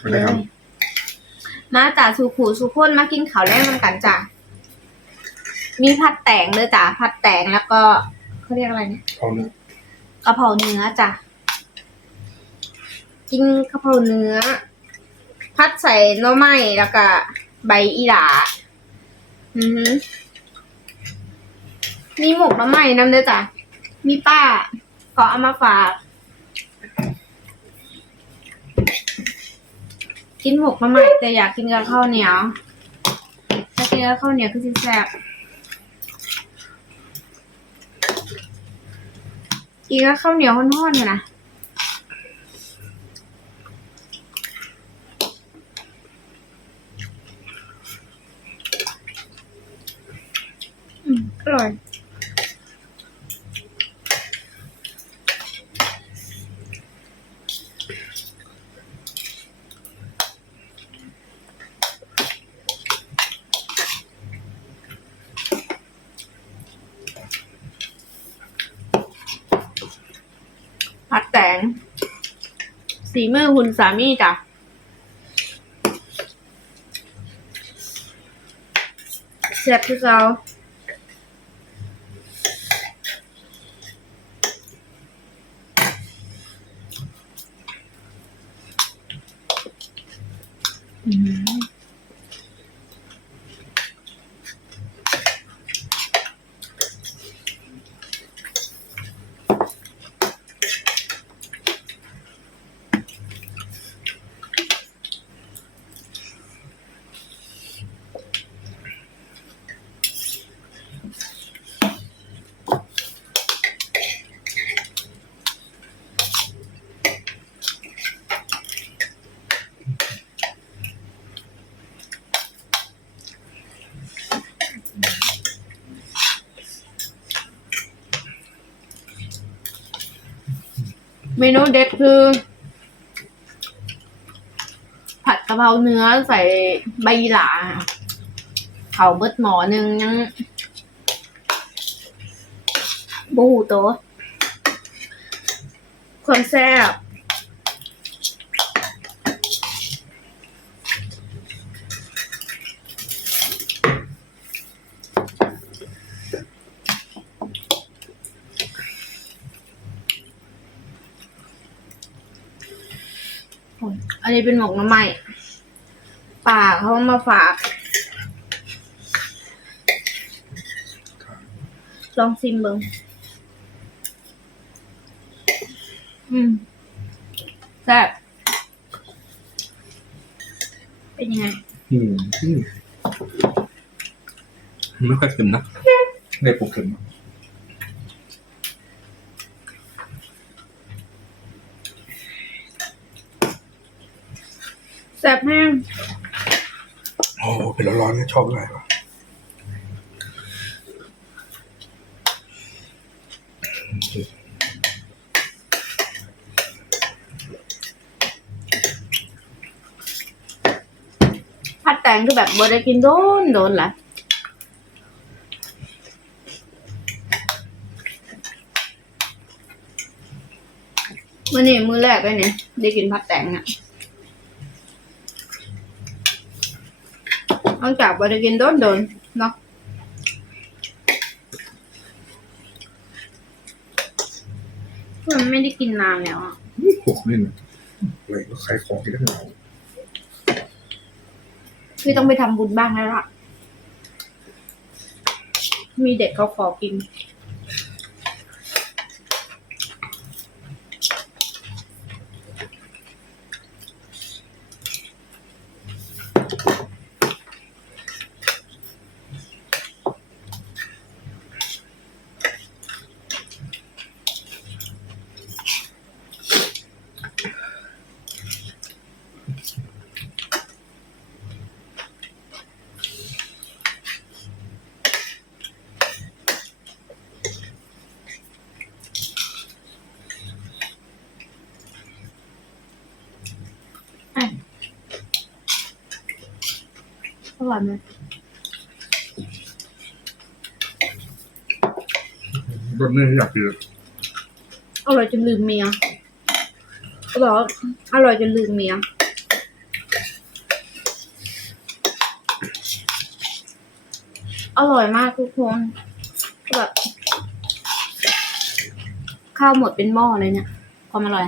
ไม่ได้ครับ มาจ้ะสุขูสุขคนมากินข้าวแรกนำกันจ้ะ มีผัดแตงเลยจ้ะผัดแตงแล้วก็เขาเรียกอะไรเนี่ยเอาเนื้อกะเพราเนื้อจ้ะ กินกะเพราเนื้อ พัดใส่หน่อไม้แล้วก็ใบอีหร่าอือหือมีหมกหน่อไม้นำด้วยจ้ะ มีป้าก็เอามาฝาก กินหมกหน่อไม้แต่อยากกินกับข้าวเหนียวถ้ากินกับข้าวเหนียวคือสิแซ่บอีกแล้วข้าวเหนียวห้อนๆอยู่นะอืมอร่อย ผัดแตง สีมือคุณสามีจ้ะเสียบที่เราอืม เมนูเด็ดคือ ผัดกะเพราเนื้อใส่ใบหลาเขาเบิดหมอหนึ่งยังบูหูโต ความแซ่บอั นนี้เป็นหมกน้ำไหม้ป่าเขามาฝาก ลองซิมเบิงอืมแซ่บเป็นยังไง อืมอืมไม่ค่อยเค็มนะได้ปลูกเค็ม แซ่บแห้งโอ้เป็นร้อนๆเนี่ยชอบเลยวะผัดแตงคือแบบบ่ได้กินโดนโดนแหละมื่อนี้มือแรกเลยเนี่ยได้กินผัดแตงอะ หลังจากบ่ได้กินโดนโดนเนาะมันไม่ได้กินนานแล้วอะปลูกนี่นะอะไรก็ขายของที่ทั้งหลายพี่ต้องไปทำบุญบ้างแล้วล่ะ มีเด็กเขาขอกิน ร่อนไหมแบบนี้อยากกินอร่อยจนลืมเมียอร่อยอร่อยจนลืมเมียอร่อยมากทุกคนแบบข้าวหมดเป็นหม้อเลยเนี่ยความอร่อย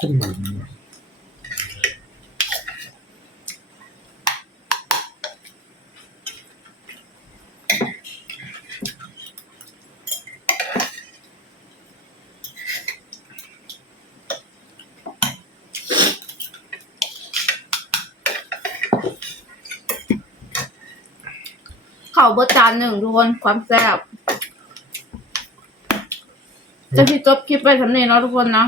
ขึ้นมันข้าวเบดจานหนึ่งทุกคนความแซ่บจะพี่จบคลิปไปสำเนียงเนาะทุกคนนะ